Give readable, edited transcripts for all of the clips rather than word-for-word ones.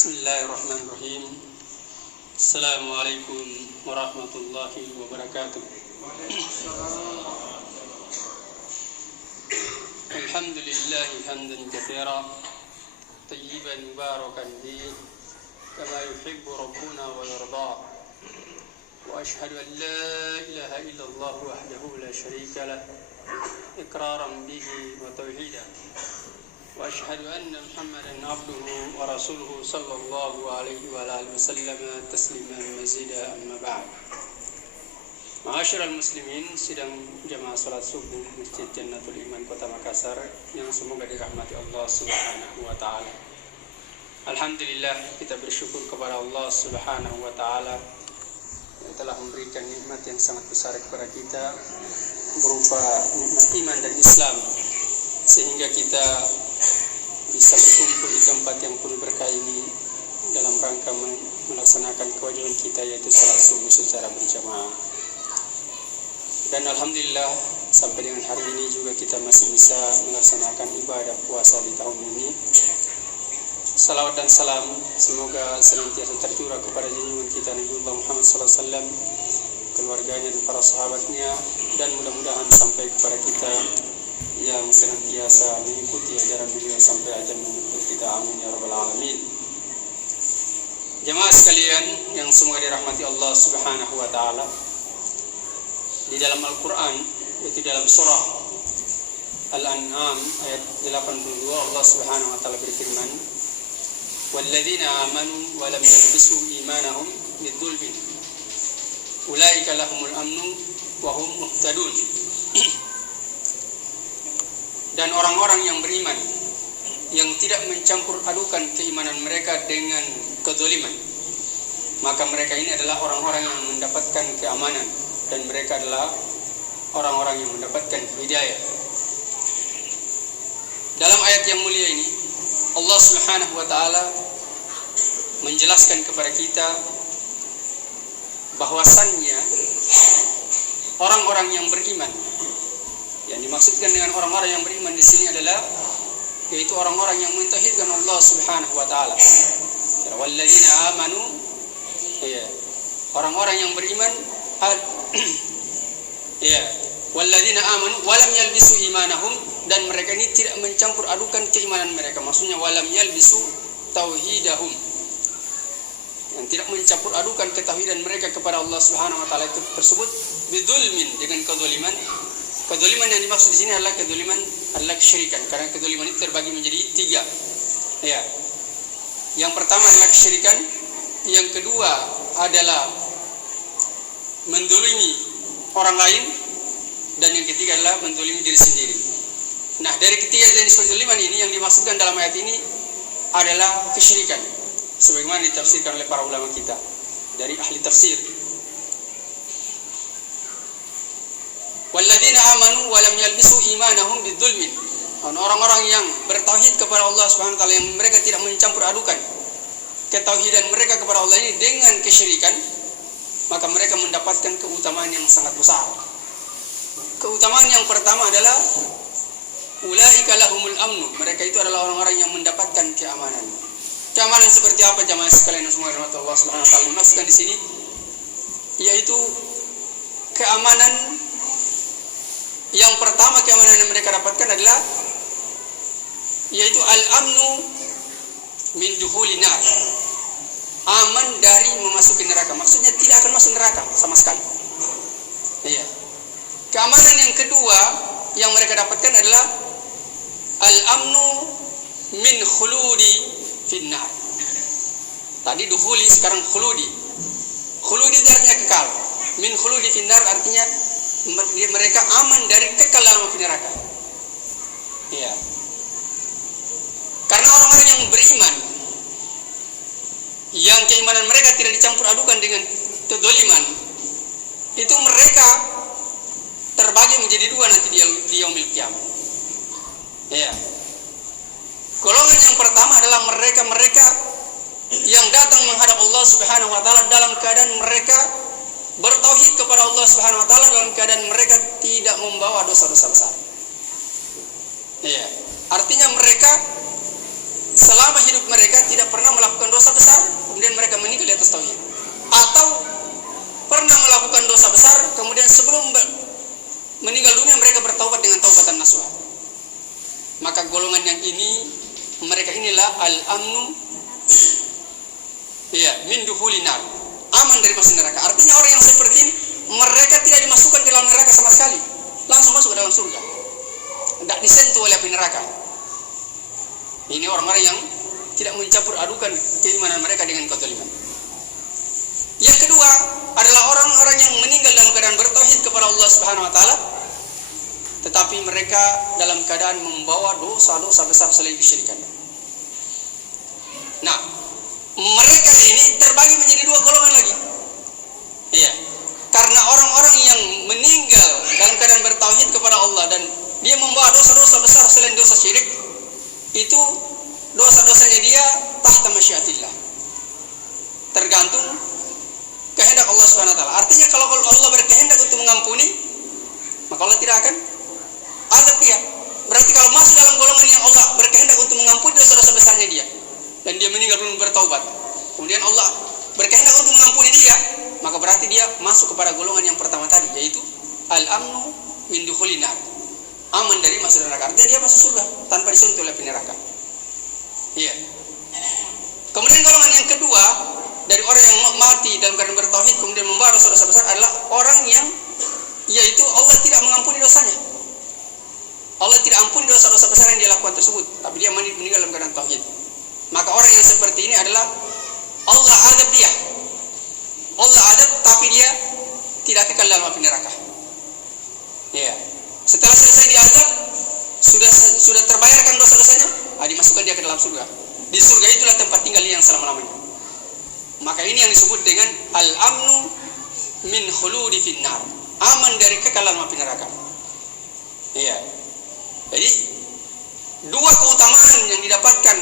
Bismillahirrahmanirrahim. Assalamualaikum warahmatullahi wabarakatuh. Alhamdulillahi hamdan katsiran tayyiban mubarakan fihi kama yuhibbu rabbuna wa yarda. Wa ashhadu an la ilaha illallah wahdahu la syarika lah iqraran bihi wa tauhidan. وأشهد أن محمدا عبده ورسوله صلى الله عليه وآله وسلم تسليما مزيدا أما بعد. Ma'asyiral muslimin, sidang jamaah salat subuh Masjid Jannatul Iman Kota Makassar yang semoga dirahmati Allah Subhanahu wa taala. Alhamdulillah, kita bersyukur kepada Allah Subhanahu wa taala yang telah memberikan nikmat yang sangat besar kepada kita berupa nikmat iman dan Islam, sehingga kita bisa berkumpul di tempat yang penuh berkah ini dalam rangka melaksanakan kewajiban kita, yaitu salat subuh secara berjamaah. Dan alhamdulillah sampai dengan hari ini juga kita masih bisa melaksanakan ibadah puasa di tahun ini. Salawat dan salam semoga senantiasa tercurah kepada junjungan kita Nabiullah Muhammad SAW, keluarganya dan para sahabatnya, dan mudah-mudahan sampai kepada kita yang senantiasa mengikuti ajaran beliau sampai ajal menjemput kita. Amin ya rabbal alamin. Jemaah sekalian yang semoga dirahmati Allah Subhanahu wa taala, di dalam Al-Qur'an, yaitu dalam surah Al-An'am ayat 82, Allah Subhanahu wa taala berfirman, "Walladzina amanu wa lam yalbisu imanahum bidzulmin ulaika lahumul amnu wa hum muhtadun." Dan orang-orang yang beriman yang tidak mencampur adukan keimanan mereka dengan kedzaliman, maka mereka ini adalah orang-orang yang mendapatkan keamanan, dan mereka adalah orang-orang yang mendapatkan hidayah. Dalam ayat yang mulia ini Allah Subhanahu wa taala menjelaskan kepada kita bahwasannya orang-orang yang beriman, yang dimaksudkan dengan orang-orang yang beriman di sini adalah yaitu orang-orang yang mentauhidkan Allah Subhanahu wa taala. Walladzina amanu, orang-orang yang beriman, walladzina amanu wa lam yalbisu imanahum, dan mereka ini tidak mencampur adukan keimanan mereka. Maksudnya walam yalbisu tauhidahum, yang tidak mencampur adukan ketauhidan mereka kepada Allah Subhanahu wa taala itu tersebut bidzulmin, dengan kedzaliman. Kedzaliman yang dimaksud di sini adalah kedzaliman kesyirikan, karena kedzaliman itu terbagi menjadi 3. Ya. Yang pertama adalah kesyirikan, yang kedua adalah mendolimi orang lain, dan yang ketiga adalah mendolimi diri sendiri. Nah, dari ketiga jenis kedzaliman ini yang dimaksudkan dalam ayat ini adalah kesyirikan, sebagaimana ditafsirkan oleh para ulama kita dari ahli tafsir. Walladzina amanu wa lam yalbisu imanahum bidzulmin, orang-orang yang bertauhid kepada Allah Subhanahu wa taala, yang mereka tidak mencampur adukan ketauhidan mereka kepada Allah ini dengan kesyirikan, maka mereka mendapatkan keutamaan yang sangat besar. Keutamaan yang pertama adalah ulaika lahumul amnu, mereka itu adalah orang-orang yang mendapatkan keamanan. Keamanan seperti apa jamaah sekalian yang semoga dirahmati Allah Subhanahu wa taala? Dimaksudkan di sini yaitu keamanan. Yang pertama keamanan yang mereka dapatkan adalah yaitu al-amnu min dukhulin nar, aman dari memasuki neraka. Maksudnya tidak akan masuk neraka sama sekali. Iya. Keamanan yang kedua yang mereka dapatkan adalah al-amnu min khuludi finnar. Tadi dukhuli, sekarang khuludi. Khuludi artinya kekal. Min khuludi finnar artinya mereka aman dari kekal dalam api neraka. Ya. Karena orang-orang yang beriman, yang keimanan mereka tidak dicampur adukan dengan kedzaliman, itu mereka terbagi menjadi 2 nanti di yaumil qiyamah. Ya. Golongan yang pertama adalah mereka yang datang menghadap Allah Subhanahu wa taala dalam keadaan mereka bertauhid kepada Allah Subhanahu wa taala, dalam keadaan mereka tidak membawa dosa-dosa besar. Iya. Artinya mereka selama hidup mereka tidak pernah melakukan dosa besar, kemudian mereka meninggal di atas tauhid, atau pernah melakukan dosa besar, kemudian sebelum meninggal dunia mereka bertaubat dengan taubatan nasuha. Maka golongan yang ini, mereka inilah al-amnu min dukhulin nar, aman dari masuk neraka. Artinya orang yang seperti ini, mereka tidak dimasukkan ke dalam neraka sama sekali, langsung masuk ke dalam surga, tidak disentuh oleh api neraka. Ini orang-orang yang tidak mencampur adukan keimanan mereka dengan kezaliman. Yang kedua adalah orang-orang yang meninggal dalam keadaan bertauhid kepada Allah Subhanahu wa taala, tetapi mereka dalam keadaan membawa dosa-dosa besar selain kesyirikan. Nah, mereka ini terbagi menjadi dua golongan lagi. Iya. Karena orang-orang yang meninggal dalam keadaan bertauhid kepada Allah dan dia membawa dosa-dosa besar selain dosa syirik, itu dosa-dosanya dia tahta masyiatillah, tergantung kehendak Allah Subhanahu wa taala. Artinya kalau Allah berkehendak untuk mengampuni, maka Allah tidak akan azab dia. Berarti kalau masuk dalam golongan yang Allah berkehendak untuk mengampuni dosa-dosa besarnya dia, dan dia meninggal belum bertaubat, kemudian Allah berkehendak untuk mengampuni dia, maka berarti dia masuk kepada golongan yang pertama tadi, yaitu al-amnu min dukhulin nar, aman dari masuk neraka. Artinya dia masuk surga tanpa disentuh oleh neraka. Iya. Kemudian golongan yang kedua dari orang yang mati dalam keadaan bertauhid kemudian membawa dosa-dosa besar adalah orang yang, yaitu Allah tidak mengampuni dosanya. Allah tidak ampuni dosa-dosa besar yang dia lakukan tersebut, tapi dia meninggal dalam keadaan tauhid. Maka orang yang seperti ini adalah Allah azab dia. Allah azab, tapi dia tidak kekal dalam api neraka. Iya. Setelah selesai diazab, sudah terbayarkan dosa-dosanya, dimasukkan dia ke dalam surga. Di surga itulah tempat tinggal yang selama-lamanya. Maka ini yang disebut dengan al-amnu min khuludi finnar, aman dari kekal dalam api neraka. Iya. Jadi dua keutamaan yang didapatkan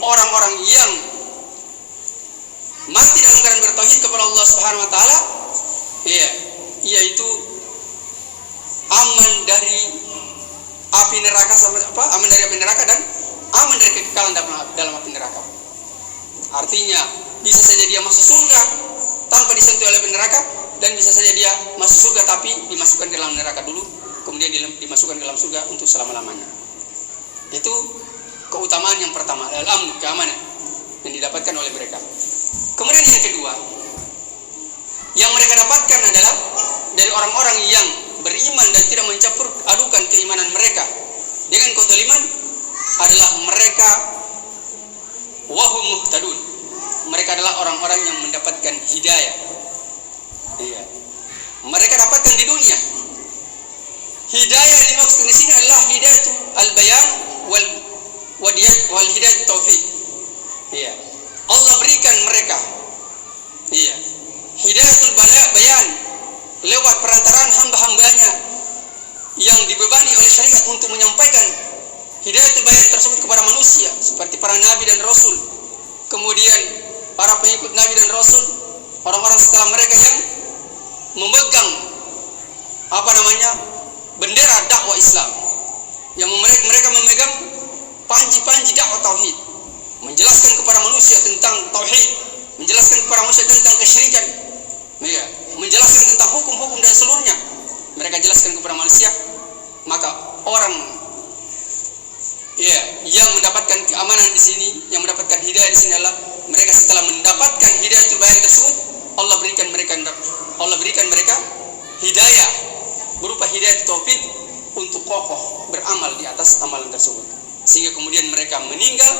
orang-orang yang mati dalam keadaan bertauhid kepada Allah Subhanahu wa taala, yaitu aman dari api neraka, aman dari api neraka dan aman dari kekekalan dalam api neraka. Artinya bisa saja dia masuk surga tanpa disentuh oleh api neraka, dan bisa saja dia masuk surga tapi dimasukkan ke dalam neraka dulu, kemudian dimasukkan ke dalam surga untuk selama-lamanya. Itu keutamaan yang pertama, al-amn, keamanan yang didapatkan oleh mereka. Kemudian yang kedua yang mereka dapatkan adalah dari orang-orang yang beriman dan tidak mencampur adukan keimanan mereka dengan kezaliman, adalah mereka wahum muhtadun. Mereka adalah orang-orang yang mendapatkan hidayah. Iya. Mereka dapatkan di dunia. Hidayah yang dimaksud di sini adalah hidayah al-bayan wal hidayah taufik. Iya. Allah berikan mereka. Iya. Hidayatul bayan lewat perantaraan hamba-hambanya yang dibebani oleh syariat untuk menyampaikan hidayatul bayan tersebut kepada manusia, seperti para nabi dan rasul. Kemudian para pengikut nabi dan rasul, orang-orang setelah mereka yang memegang bendera dakwah Islam, yang mereka memegang panji-panji dakwah tauhid, menjelaskan kepada manusia tentang tauhid, menjelaskan kepada manusia tentang kesyirikan, menjelaskan tentang hukum-hukum dan seluruhnya. Mereka jelaskan kepada manusia. Maka orang yang mendapatkan keamanan di sini, yang mendapatkan hidayah di sini adalah mereka setelah mendapatkan hidayatul bayan tersebut, Allah berikan mereka hidayah berupa hidayah taufik untuk kokoh beramal di atas amalan tersebut, sehingga kemudian mereka meninggal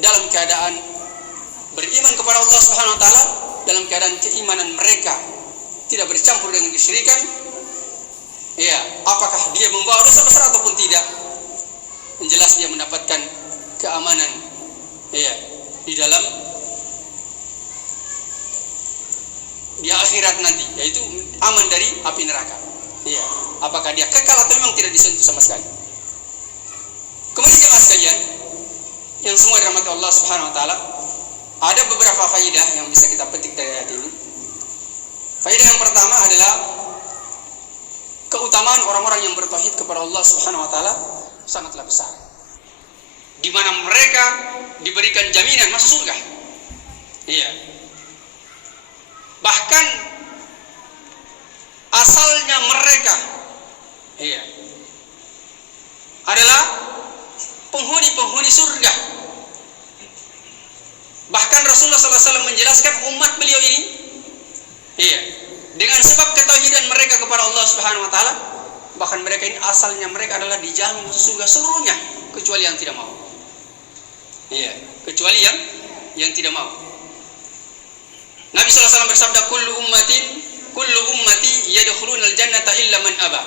dalam keadaan beriman kepada Allah Subhanahu wa taala, dalam keadaan keimanan mereka tidak bercampur dengan kesyirikan. Apakah dia membawa dosa besar ataupun tidak, yang jelas dia mendapatkan keamanan di dalam di akhirat nanti, yaitu aman dari api neraka. Apakah dia kekal atau memang tidak disentuh sama sekali. Kemudian jemaah sekalian yang semua dirahmati Allah Subhanahu wa taala, ada beberapa faedah yang bisa kita petik dari ayat ini. Faedah yang pertama adalah keutamaan orang-orang yang bertauhid kepada Allah Subhanahu wa taala sangatlah besar, di mana mereka diberikan jaminan masuk surga. Iya. Bahkan asalnya mereka adalah penghuni surga. Bahkan Rasulullah SAW menjelaskan umat beliau ini dengan sebab ketauhidan mereka kepada Allah Subhanahu wa taala, bahkan mereka ini asalnya mereka adalah dijamin masuk surga seluruhnya kecuali yang tidak mau. Kecuali yang tidak mau. Nabi SAW bersabda, kullu ummati yadkhulunal jannata illa man aba.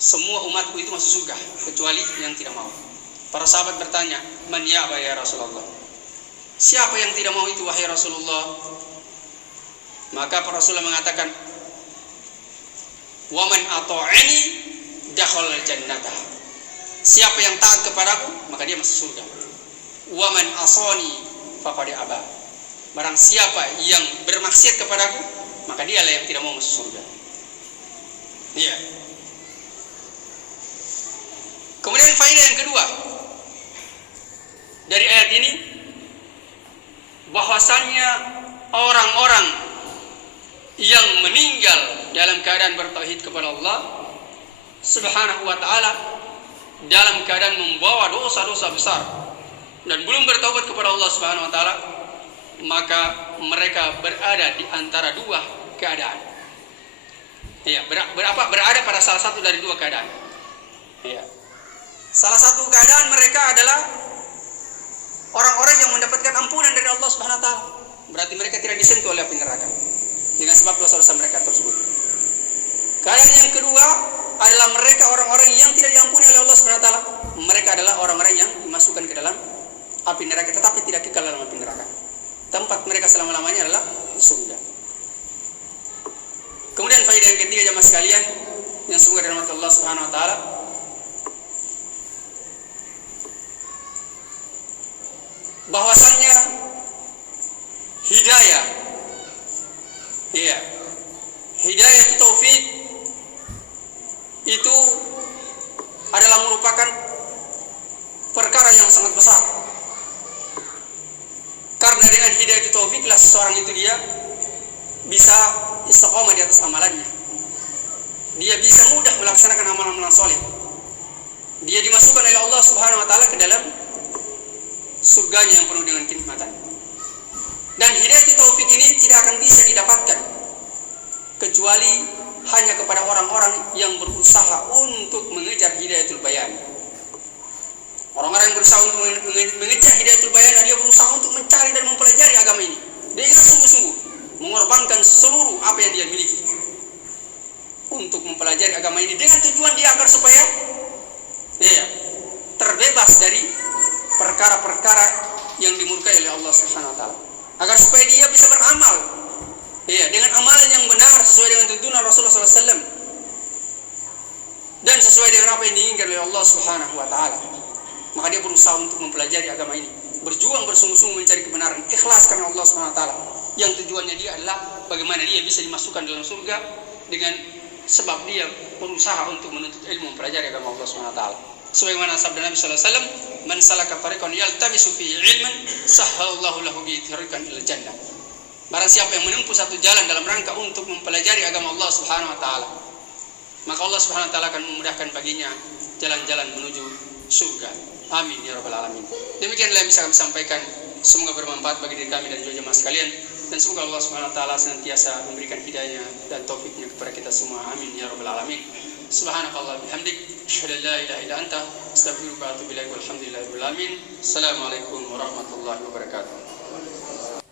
Semua umatku itu masuk surga kecuali yang tidak mau. Para sahabat bertanya, man ya'ba ya Rasulullah? Siapa yang tidak mau itu wahai Rasulullah? Maka para Rasulullah mengatakan, wa man ata'ani dakhala jannata. Siapa yang taat kepadaku maka dia masuk surga. Wa man asani faqad aba. Barang siapa yang bermaksiat kepadaku maka dialah yang tidak mau masuk surga. Kemudian faedah yang kedua dari ayat ini, bahwasannya orang-orang yang meninggal dalam keadaan bertauhid kepada Allah Subhanahu wa taala, dalam keadaan membawa dosa-dosa besar dan belum bertaubat kepada Allah Subhanahu wa taala, maka mereka berada di antara dua keadaan. Berada pada salah satu dari dua keadaan. Salah satu keadaan mereka adalah orang-orang yang mendapatkan ampunan dari Allah Subhanahu wa taala. Berarti mereka tidak disentuh oleh api neraka dengan sebab dosa-dosa mereka tersebut. Keadaan yang kedua adalah mereka orang-orang yang tidak diampuni oleh Allah Subhanahu wa taala. Mereka adalah orang-orang yang dimasukkan ke dalam api neraka tetapi tidak kekal dalam api neraka. Tempat mereka selama-lamanya adalah surga. Kemudian faedah yang ketiga jemaah sekalian yang semoga dirahmati Allah Subhanahu wa taala, bahwasannya hidayah taufik itu adalah merupakan perkara yang sangat besar. Karena dengan hidayah taufiklah seseorang itu dia bisa istiqomah di atas amalannya. Dia bisa mudah melaksanakan amalan-amalan soleh. Dia dimasukkan oleh Allah Subhanahu wa taala ke dalam surganya yang penuh dengan kenikmatan. Dan hidayah taufik ini tidak akan bisa didapatkan kecuali hanya kepada orang-orang yang berusaha untuk mengejar hidayatul bayan. Orang-orang yang berusaha untuk mengejar hidayatul bayan, dia berusaha untuk mencari dan mempelajari agama ini dengan sungguh-sungguh, mengorbankan seluruh apa yang dia miliki untuk mempelajari agama ini dengan tujuan dia agar supaya terbebas dari perkara-perkara yang dimurkai oleh Allah Subhanahu wa taala, agar supaya dia bisa beramal dengan amalan yang benar sesuai dengan tuntunan Rasulullah SAW dan sesuai dengan apa yang diinginkan oleh Allah Subhanahu wa taala. Maka dia berusaha untuk mempelajari agama ini, berjuang bersungguh-sungguh mencari kebenaran, ikhlas karena Allah Subhanahu wa taala, yang tujuannya dia adalah bagaimana dia bisa dimasukkan dalam surga dengan sebab dia berusaha untuk menuntut ilmu, mempelajari agama Allah Subhanahu wa taala. Sebagaimana sabda Nabi sallallahu alaihi wasallam, "Man salaka tariqan yaltamisu fihi ilman, sahhalallahu lahu bihi tariqan ilal jannah." Barang siapa yang menempuh satu jalan dalam rangka untuk mempelajari agama Allah Subhanahu wa taala, maka Allah Subhanahu wa taala akan memudahkan baginya jalan-jalan menuju surga. Amin ya rabbal alamin. Demikianlah yang bisa kami sampaikan. Semoga bermanfaat bagi diri kami dan juga jemaah sekalian, dan semoga Allah Subhanahu wa taala senantiasa memberikan hidayah dan taufiknya kepada kita semua. Amin ya rabbal alamin. Subhanakallah bihamdik, asyhadu an la ilaha illa anta, astaghfiruka wa atubu ilaik. Walhamdulillahirabbil alamin. Assalamualaikum warahmatullahi wabarakatuh.